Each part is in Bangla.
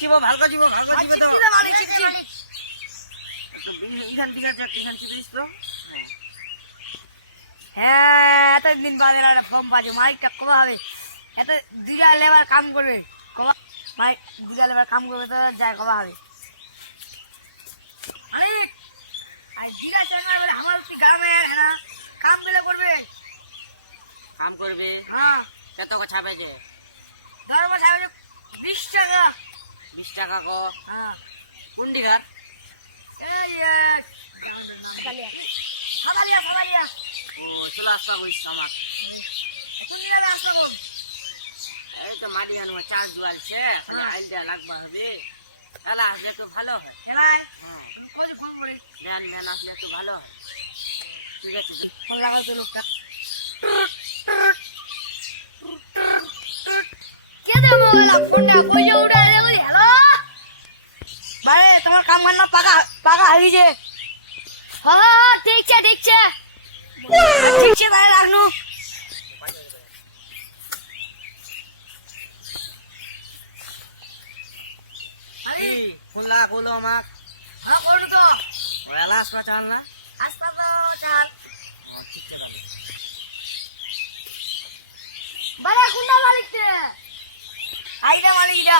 চিবো ভালকা চিবো ভালকা চিবো দাও চিপচিপে মানে চিপচিপ তো ইখান ইখান চিবিস তো হ্যাঁ এতদিন বাদে একটা ফর্ম পাচ্ছি মালিকটা কবে হবে এত দুটা লেবার কাম করবে কবা মালিক দুটা লেবার কাম করবে তো যায় কবা হবে মালিক আর দুটা চাকরি বলে আমার কি গ্রামে হ্যাঁ কাম পেলে করবে কাম করবে হ্যাঁ কত কথা পেয়েছে ধর্ম সাহেব 20 টাকা 20 টাকা কো হ্যাঁ কোন দিঘার এই সাদালিয়া ও চলে আসবা বইস আমার কোন দিকে আসবো এই তো মাটি গান চার দুয়ালছে খালি আইল দেয়া লাগবা হবে তাহলে আসলে তো ভালো হয় হ্যাঁ হ্যাঁ কোন ফোন করে ধ্যান ধ্যান আসলে তো ভালো হয় ঠিক আছে ফোন লাগাও তো লোকটা কে দেবো ফোনটা কইলে উঠে দেখো হ্যালো ভাই তোমার কাম করনা পাকা পাকা হয়ে যে হ্যাঁ দেখছে দেখছে ভাই রাখনু কি ফোন লাগা কইলো আমাক হ্যাঁ কোন তো ওলা আসবা চাল না হাসপাতাল চাল ঠিক আছে ভালো বাবা কোনটা মালিকতে আইডা মালিকটা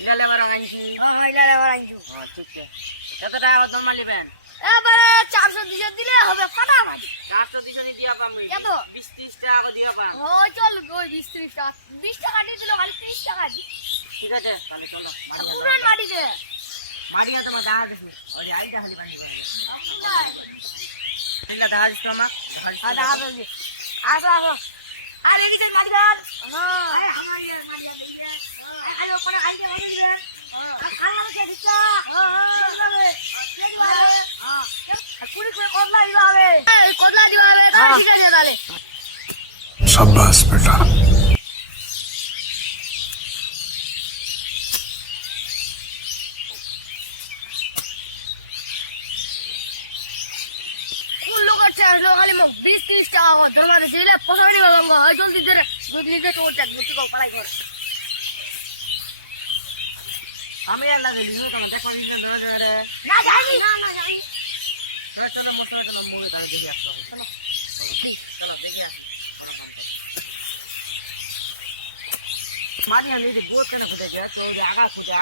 ইলা লেবার আইছি হ্যাঁ আইডা লেবার আইছো ঠিক আছে কত টাকা দরমা লিবেন এবারে 400 200 দিলে হবে ফাটাফাটি 400 200 নি দিয়া পাম কত 20 30 টাকা দিয়া পাম ও চল ওই 20 30 টাকা 20 টাকা দিয়ে দিলো খালি 30 টাকা দি ঠিক আছে তাহলে চলো পুরান মাটিতে মারিয়া তোমার দেখা দিছি ওরে আইটা খালি পানি আপনাই ইলা দেখা দিছ তোমা আর দেখা যাবে আসো আসো আরে কি তুই মাটিদার হ্যাঁ আরে আমার ইয়ে মাটিদার দিলে আরে ওখানে আইতে হবে আর খালা কে দিছা হ্যাঁ হ্যাঁ পুরি করে কদলা দিবা হবে কদলা দিবা হবে তাহলে ঠিক আছে তাহলে शाबाश बेटा কোন লোক আছে লোক খালি 20 30 টাকা ধরবা দিলে পছন্দ দিবা গঙ্গা ওই জলদি দে দুধ নিতে তো চাক মুটি কো পালাই ঘর আমি আর লাগে লিও তুমি দেখো দিন না রে না যাইনি না যাইনি না চলো মোটর চলো মোড়ে দাঁড়িয়ে দেখি আসতো চলো চলো দেখি আস মাটি গান এই যে গোট কেন খুঁজে যায় তো এই যে আগা খুঁজে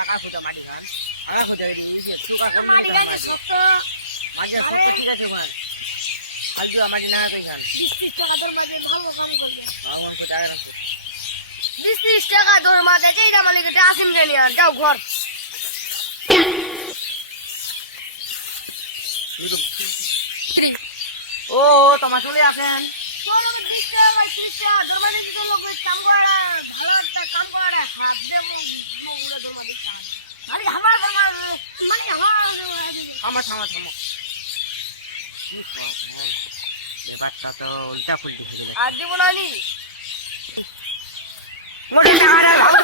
মাটি গান আগা খুঁজে নিচে সুকা মাটি গানি শক্ত মাটি সুকা ঠিক আছে ভাই আজ মাটি না আছে গান 30 টাকা দর মাঝে ভালো কাম করবে আমার কো জায়গা রাখতে 20 টাকা দর মাঝে যেটা মালিকটা আসিম জানি আর যাও ঘর ও তোমার চলে আসেন চলো 20 টাকা 30 টাকা দর মাঝে দিতে লোক কাম করে ভালো একটা কাম করে আরে আমার মানে থামা বাচ্চা তো উল্টা ফুলটি হয়ে গেল আর দিব না নি মোটা টাকা ভালো